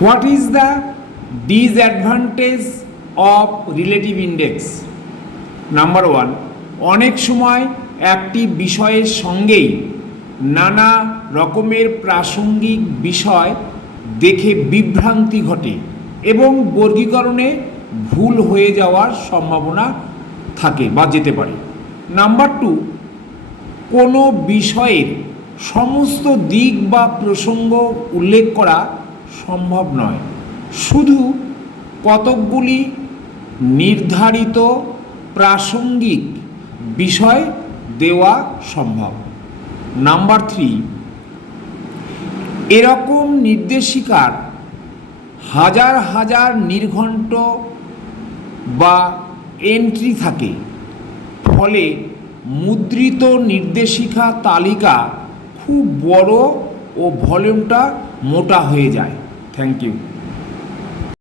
What is the disadvantage of relative index? Number one, অনেক সময় একটি বিষয়ের সঙ্গেই নানা রকমের প্রাসঙ্গিক বিষয় দেখে বিভ্রান্তি ঘটে এবং বর্গীকরণে ভুল হয়ে যাওয়ার সম্ভাবনা থাকে বা যেতে পারে। নাম্বার টু, কোনো বিষয়ের সমস্ত দিক বা প্রসঙ্গ উল্লেখ করা সম্ভব নয়, শুধু কতকগুলি নির্ধারিত প্রাসঙ্গিক বিষয় দেওয়া সম্ভব। নাম্বার থ্রি, এরকম নির্দেশিকার হাজার হাজার নির্ঘণ্ট বা এন্ট্রি থাকে, ফলে মুদ্রিত নির্দেশিকা তালিকা খুব বড় ও ভলিউমটা মোটা হয়ে যায়। Thank you.